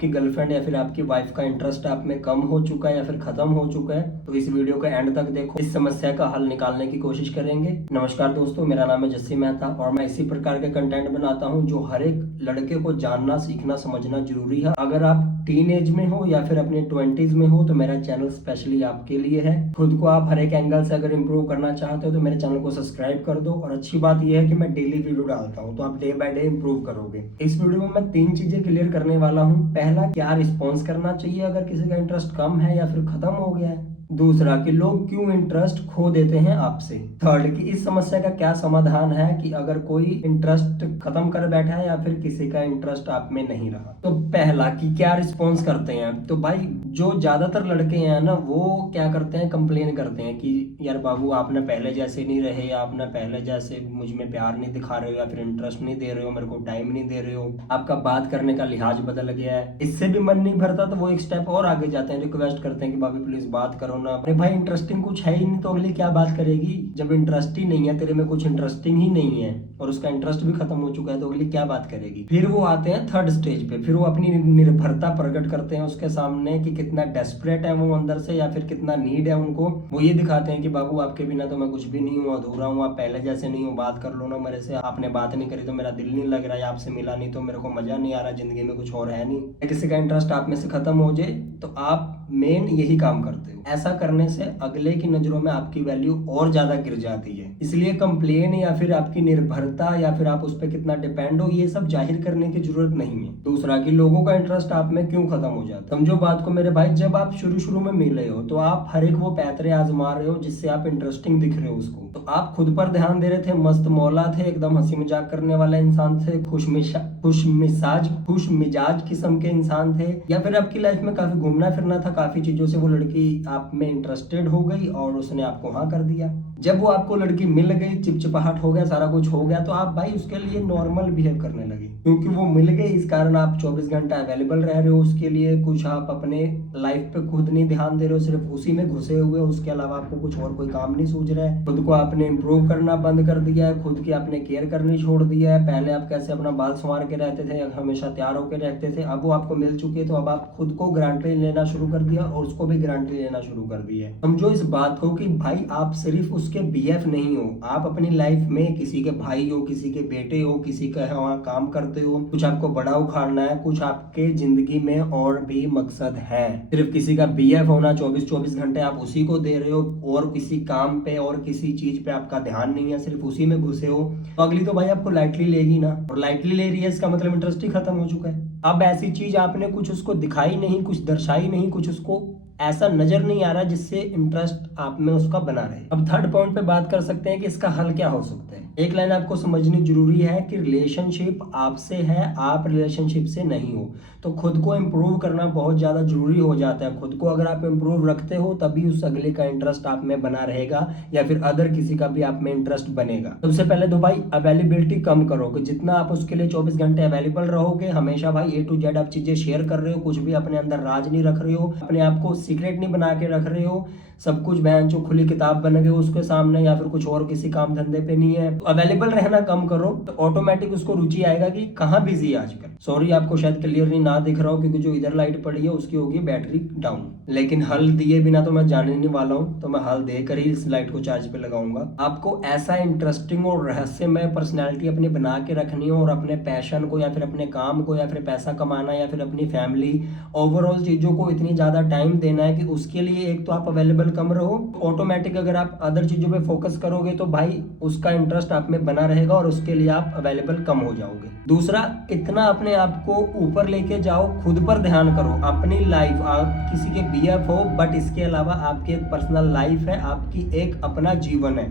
आपकी गर्लफ्रेंड या फिर आपकी वाइफ का इंटरेस्ट आप में कम हो चुका है या फिर खत्म हो चुका है, तो इस वीडियो को एंड तक देखो, इस समस्या का हल निकालने की कोशिश करेंगे। नमस्कार दोस्तों, मेरा नाम है जस्सी मेहता और मैं इसी प्रकार के कंटेंट बनाता हूं जो हर एक लड़के को जानना, सीखना, समझना जरूरी है। अगर आप टीन एज में हो या फिर अपने 20s में हो तो मेरा चैनल स्पेशली आपके लिए है। खुद को आप हर एक एंगल से अगर इंप्रूव करना चाहते हो तो मेरे चैनल को सब्सक्राइब कर दो। और अच्छी बात यह है कि मैं डेली वीडियो डालता हूं तो आप डे बाय डे इंप्रूव करोगे। इस वीडियो में मैं 3 चीजें क्लियर करने वाला हूं। पहला, क्या रिस्पॉन्स करना चाहिए अगर किसी का इंटरेस्ट कम है या फिर खत्म हो गया है। दूसरा, कि लोग क्यों इंटरेस्ट खो देते हैं आपसे। थर्ड, कि इस समस्या का क्या समाधान है कि अगर कोई इंटरेस्ट खत्म कर बैठा है या फिर किसी का इंटरेस्ट आप में नहीं रहा। तो पहला, कि क्या रिस्पॉन्स करते हैं। तो भाई जो ज्यादातर लड़के हैं ना, वो क्या करते हैं, कंप्लेन करते हैं कि यार बाबू आपने पहले जैसे नहीं रहे, आपने पहले जैसे मुझ में प्यार नहीं दिखा रहे हो या फिर इंटरेस्ट नहीं दे रहे हो, मेरे को टाइम नहीं दे रहे हो, आपका बात करने का लिहाज बदल गया है। इससे भी मन नहीं भरता तो वो एक स्टेप और आगे जाते हैं, रिक्वेस्ट करते हैं कि भाभी प्लीज बात करो ना। अरे भाई इंटरेस्टिंग कुछ है ही नहीं तो अगली क्या बात करेगी। जब इंटरेस्ट ही नहीं है, तेरे में कुछ इंटरेस्टिंग ही नहीं है और उसका इंटरेस्ट भी खत्म हो चुका है तो अगली क्या बात करेगी। फिर वो आते हैं थर्ड स्टेज पे, फिर वो अपनी निर्भरता प्रकट करते हैं उसके सामने कि कितना डेस्परेट है वो अंदर से या फिर कितना नीड है उनको। वो ये दिखाते हैं कि बाबू आपके बिना तो मैं कुछ भी नहीं हूँ, अधूरा हूँ, आप पहले जैसे नहीं हो, बात कर लो ना मेरे से, आपने बात नहीं करी तो मेरा दिल नहीं लग रहा है, आपसे मिला नहीं तो मेरे को मजा नहीं आ रहा, जिंदगी में कुछ और है नहीं। किसी का इंटरेस्ट आप में से खत्म हो जाए तो आप मेन यही काम करते हो। ऐसा करने से अगले की नजरों में आपकी वैल्यू और ज्यादा गिर जाती है। इसलिए कंप्लेन या फिर आपकी निर्भरता या फिर आप उस पर कितना डिपेंड हो, ये सब जाहिर करने की जरूरत नहीं है। दूसरा, कि लोगों का इंटरेस्ट आप में क्यों खत्म हो जाता है। समझो बात को मेरे भाई, जब आप शुरू में मिले हो तो आप हर एक वो पैतरे आजमा रहे हो जिससे आप इंटरेस्टिंग दिख रहे हो उसको। तो आप खुद पर ध्यान दे रहे थे, मस्त मौला थे, एकदम हंसी मजाक करने वाला इंसान थे, खुश मिजाज किस्म के इंसान थे, या फिर आपकी लाइफ में काफी घूमना फिरना था, काफी चीजों से वो लड़की आप में इंटरेस्टेड हो गई और उसने आपको हाँ कर दिया। जब वो आपको लड़की मिल गई, चिपचिपाहट हो गया, सारा कुछ हो गया, तो आप भाई उसके लिए नॉर्मल बिहेव करने लगे क्योंकि वो मिल गई। इस कारण आप 24 घंटा अवेलेबल रह रहे हो उसके लिए। कुछ आप अपने लाइफ पे खुद नहीं ध्यान दे रहे हो, सिर्फ उसी में घुसे हुए हो, उसके अलावा आपको कुछ और कोई काम नहीं सूझ रहा है। खुद को आपने इम्प्रूव करना बंद कर दिया है, खुद की आपने केयर करनी छोड़ दिया है। पहले आप कैसे अपना बाल संवार के रहते थे, हमेशा तैयार होकर रहते थे, अब वो आपको मिल चुकी है तो अब आप खुद को गारंटी लेना शुरू कर दिया और उसको भी गारंटी लेना शुरू कर दी है। समझो इस बात को कि भाई आप सिर्फ उसके बीएफ नहीं हो, आप अपनी लाइफ में किसी के भाई हो, किसी के बेटे हो, किसी का वहाँ काम करते हो, कुछ आपको बड़ा उखाड़ना है, कुछ आपके जिंदगी में और भी मकसद है। सिर्फ किसी का बीएफ होना, 24 घंटे आप उसी को दे रहे हो और किसी काम पे और किसी चीज पे आपका ध्यान नहीं है, सिर्फ उसी में घुसे हो, तो अगली तो भाई आपको लाइटली लेगी ना। और लाइटली ले रही है इसका मतलब इंटरेस्ट ही खत्म हो चुका है। अब ऐसी चीज आपने कुछ उसको दिखाई नहीं, कुछ दर्शाई नहीं, कुछ उसको ऐसा नजर नहीं आ रहा जिससे इंटरेस्ट आप में उसका बना रहे। अब थर्ड पॉइंट पे बात कर सकते हैं कि इसका हल क्या हो सकता है। एक लाइन आपको समझनी जरूरी है कि रिलेशनशिप आपसे है, आप रिलेशनशिप से नहीं हो। तो खुद को इम्प्रूव करना बहुत ज्यादा जरूरी हो जाता है। खुद को अगर आप इम्प्रूव रखते हो तभी उस अगले का इंटरेस्ट आप में बना रहेगा या फिर अदर किसी का भी आप में इंटरेस्ट बनेगा। सबसे पहले तो भाई अवेलेबिलिटी कम करो, कि जितना आप उसके लिए 24 घंटे अवेलेबल रहोगे, हमेशा भाई A to Z आप चीजें शेयर कर रहे हो, कुछ भी अपने अंदर राज नहीं रख रहे हो, अपने आप को सीक्रेट नहीं बना के रख रहे हो, सब कुछ बहन जो खुली किताब बन गए उसके सामने या फिर कुछ और किसी काम धंधे पे नहीं है, तो अवेलेबल रहना कम करो तो ऑटोमेटिक उसको रुचि आएगा कि कहाँ बिजी है आजकल। सॉरी आपको शायद क्लियरली ना दिख रहा हो क्योंकि जो इधर लाइट पड़ी है उसकी होगी बैटरी डाउन, लेकिन हल दिए बिना तो मैं जाने नहीं वाला हूँ, तो मैं हल देकर ही इस लाइट को चार्ज पे लगाऊंगा। आपको ऐसा इंटरेस्टिंग और रहस्यमय पर्सनैलिटी अपनी बना के रखनी हो और अपने पैशन को या फिर अपने काम को या फिर पैसा कमाना या फिर अपनी फैमिली, ओवरऑल चीजों को इतनी ज्यादा टाइम देना है कि उसके लिए एक तो आप अवेलेबल कम रहो, ऑटोमेटिक अगर आप अदर चीजों पे फोकस करोगे तो भाई उसका इंटरेस्ट आप में बना रहेगा और उसके लिए आप अवेलेबल कम हो जाओगे। दूसरा, इतना अपने आप को ऊपर लेके जाओ, खुद पर ध्यान करो, अपनी लाइफ, आप किसी के बीएफ हो बट इसके अलावा आपकी एक पर्सनल लाइफ है, आपकी एक अपना जीवन है,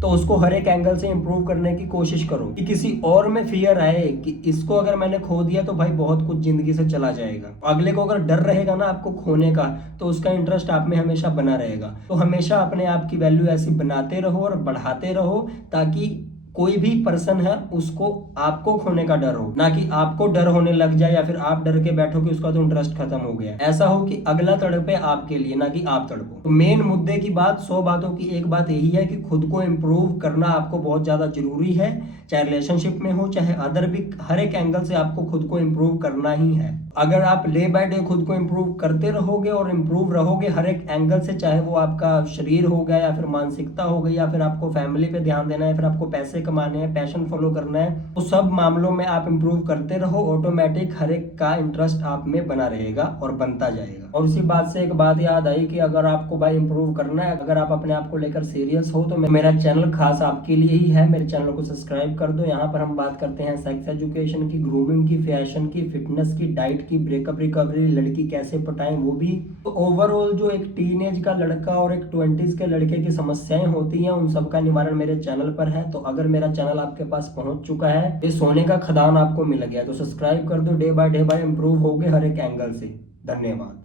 तो उसको हर एक एंगल से इंप्रूव करने की कोशिश करो। कि किसी और में फियर आए कि इसको अगर मैंने खो दिया तो भाई बहुत कुछ जिंदगी से चला जाएगा। अगले को अगर डर रहेगा ना आपको खोने का तो उसका इंटरेस्ट आप में हमेशा बना रहेगा। तो हमेशा अपने आप की वैल्यू ऐसी बनाते रहो और बढ़ाते रहो ताकि कोई भी पर्सन है उसको आपको खोने का डर हो, ना कि आपको डर होने लग जाए या फिर आप डर के बैठो कि उसका तो इंटरेस्ट खत्म हो गया। ऐसा हो कि अगला तड़पे आपके लिए, ना कि आप तड़पो। तो मेन मुद्दे की बात, 100 बातों की एक बात यही है कि खुद को इम्प्रूव करना आपको बहुत ज्यादा जरूरी है, चाहे रिलेशनशिप में हो चाहे अदर भी, हर एक एंगल से आपको खुद को इम्प्रूव करना ही है। अगर आप डे बाय डे खुद को इम्प्रूव करते रहोगे और इम्प्रूव रहोगे हर एक एंगल से, चाहे वो आपका शरीर हो गया या फिर मानसिकता हो गई या फिर आपको फैमिली पे ध्यान देना है, फिर आपको पैसे कमाने हैं, पैशन फॉलो करना है, तो सब मामलों में आप इम्प्रूव करते रहो, ऑटोमेटिक हर एक का इंटरेस्ट आप में बना रहेगा और बनता जाएगा। और उसी बात से एक बात याद आई कि अगर आपको भाई इम्प्रूव करना है, अगर आप अपने आप को लेकर सीरियस हो, तो मेरा चैनल खास आपके लिए ही है। मेरे चैनल को सब्सक्राइब कर दो। यहाँ पर हम बात करते हैं सेक्स एजुकेशन की, ग्रूमिंग की, फैशन की, फिटनेस की, डाइट की, ब्रेकअप रिकवरी, लड़की कैसे पटाएं वो भी। तो ओवरऑल जो एक टीनेज का लड़का और एक 20s के लड़के की समस्याएं होती हैं, उन सब का निवारण मेरे चैनल पर है। तो अगर मेरा चैनल आपके पास पहुंच चुका है, ये सोने का खदान आपको मिल गया, तो सब्सक्राइब कर दो। डे बाय इम्प्रूव होगे हर एक एंगल से। धन्यवाद।